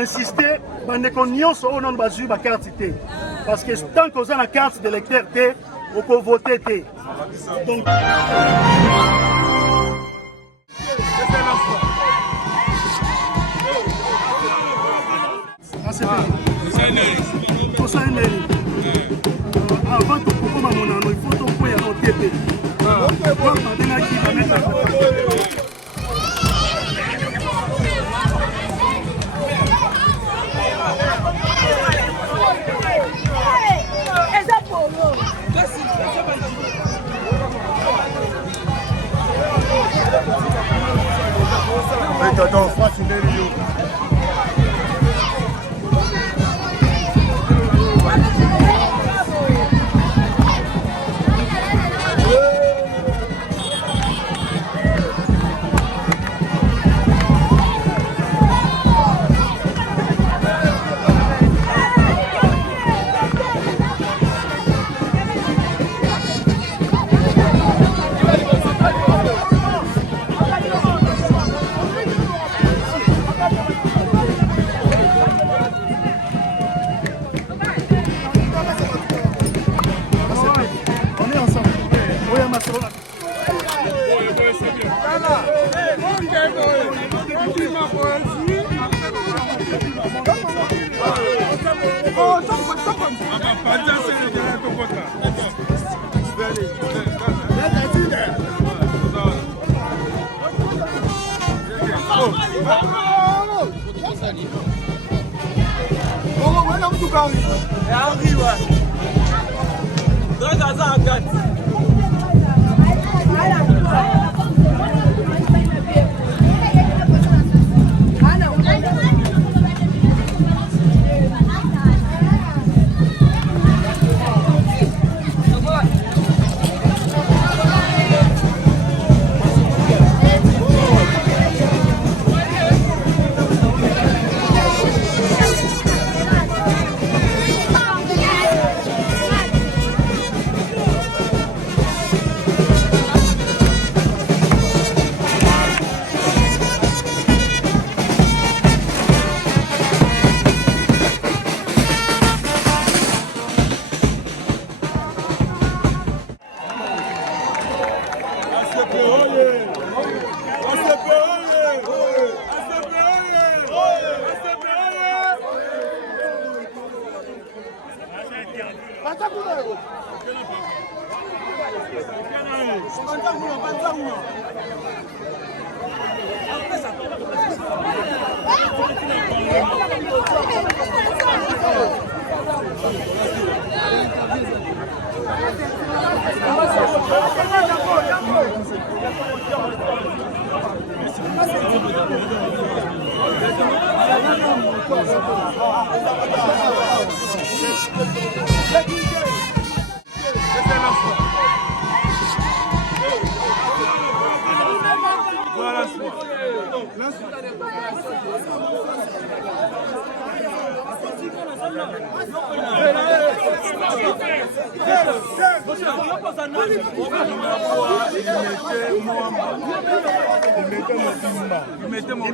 Insister, bandeko nyonso oyo non bazwi ba carte te. Parce que tant que vous avez la carte d'électeur te, vous pouvez voter te. Donc avant de pouvoir mon anneau, il faut qu'on puisse en TP.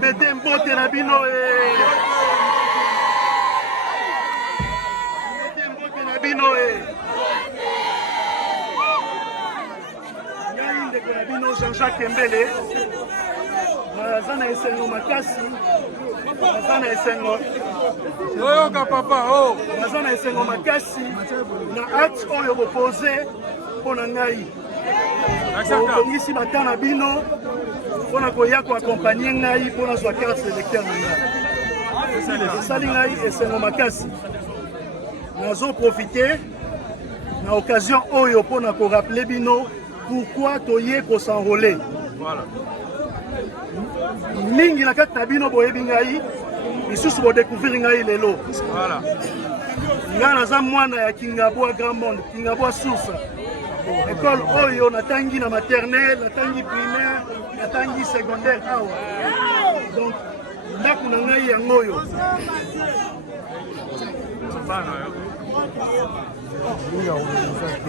mettez mbote na bino Jean-Jacques Mbele Mazana esengo makasi Mazana esengo oyoka papa oh Mazana esengo makasi na acte oyo bopose pona ngai bongisi batana bino pona koya ko accompagner ngai pona zwa carte d'électeur na ngai esali ngai esengo makasi nazo profiter na occasion oyo pona ko rappeler bino pourquoi toye ko s'enrôler. Voilà. Mingi na kati na bino boyebi ngai lisusu bo découvrir ngai lelo. Voilà. Nga naza mwana ya Kingabwa Grand Monde, Kingabwa Source. École oyo natangi na maternelle, natangi primaire, natangi secondaire awa. Donc ndako na ngai yango oyo.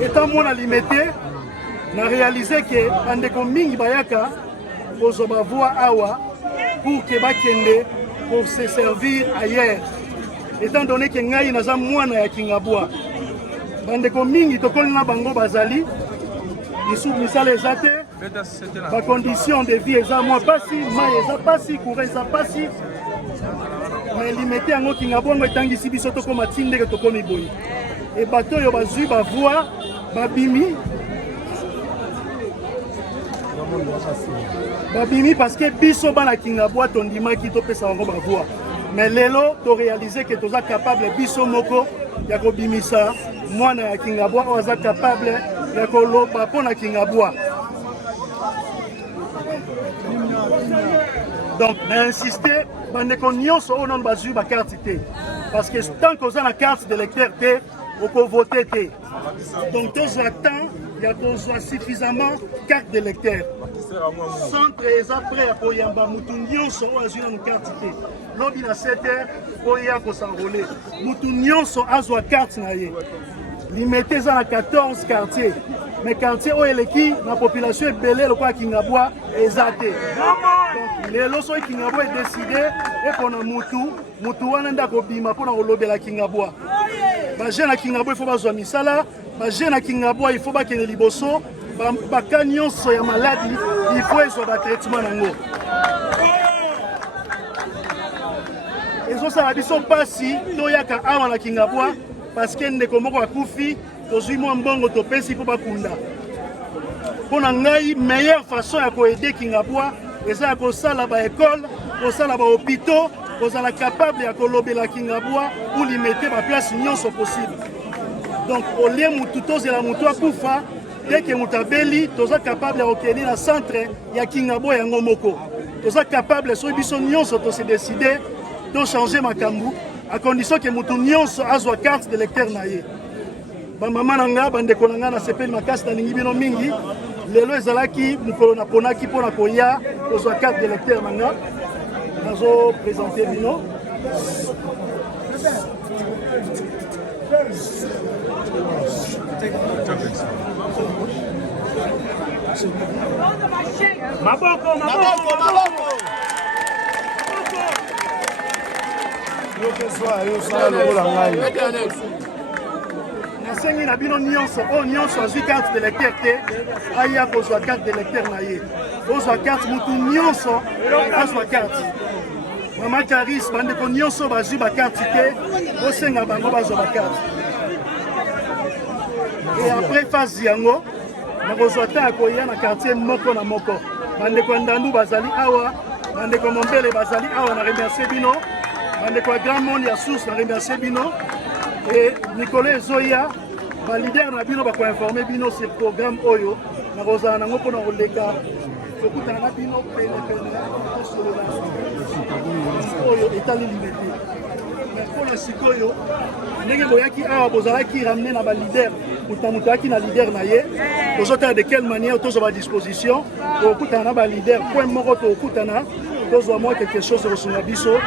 Étant mon limité, na réalisé que bandeko mingi bayaka kozwa voix awa pour que bakende pour se servir ailleurs. Étant donné que ngai naza mwana ya Kingabwa. Bandeko mingi tokoli na bango bazali. Isu misala ezate. Ba condition de vie eza moi pasi, mai eza pasi, courant eza pasi. Mais limité yango Kingabwa ngo etangisi biso tokoma tindeke tokomi boyi. Et bato yo bazui ba voix babimi. Babimi parce que biso bana Kingabwa tondimaki topesa bango ba voix. Mais lelo to réaliser que toza capable biso moko ya kobimisa mwana ya Kingabwa oza capable ya koloba pona Kingabwa. Donc insister bandeko nyonso o non bazui ba carte té parce que tant que oza na carte d'électeur té oko voter té. Donc tous attend ya kozwa suffisamment carte d'électeur. Centre eza prêt à koyamba mutu nyonso o azui na carte té. Lobi na 7h oya ko s'enrôler. Mutu nyonso azwa carte na ye. Limité eza na 14 quartiers. Mais quartier o eleki na population ebele lokwa Kingabwa eza té. Donc les loso Kingabwa est décidé et qu'on a mutu wana ndako bima pona kolobela Kingabwa. Ba jeune Kingabwa il faut bazwa misala, ba jeune Kingabwa il faut ba kene liboso, ba kanyonso ya maladie, il faut ezwa ba traitement nango. Ezosala biso pasi toyaka awa na Kingabwa parce que ndeko moko akufi tozwi mwa mbongo topesi mpo bakunda. Mpona ngai meilleure façon ya koaider Kingabwa eza ya kosala baekole, kosala bahôpitaux, kozala capable ya kolobela Kingabwa pour limiter baplace nyonso possible. Donc olie mutu tozela mutu akufa dès que mutu abeli toza capable ya kokende na centre ya Kingabwa yango moko. Toza capable soki biso nyonso tose décider de changer makambu à condition que mutu nyonso azwa carte d'électeur na ye. Ba mama nanga bandeko nanga na sepeli makasi na ningi bino mingi lelo ezalaki mukolo na ponaki pona koya kozwa carte d'électeur nanga nazo présenter bino. Maboko. Nasengi na bino nyonso o nyonso azwi carte d'électeur te aya kozwa carte d'électeur na ye ozwa carte mutu nyonso azwa carte. Mama Caris bandeko nyonso bazwi ba carte te osenga bango bazwa ba carte. Et après phase yango nakozwa ta koya na quartier moko na moko bandeko ndandu bazali awa bandeko mombele bazali awa na remercier bino. Bandeko Grand Monde ya source na remercier bino et Nicolas Ezoya ba leader na bino ba ko informer bino ce programme oyo na kozana nango pona koleka kokutana na bino pene solola oyo etali liberté. Mais pona sikoyo ndenge boyaki awa bozalaki ramener na ba leader mutamutaki na leader na ye tozotala de quelle manière tozo ba disposition kokutana na ba leader point moko to kokutana tozwa moi quelque chose de biso.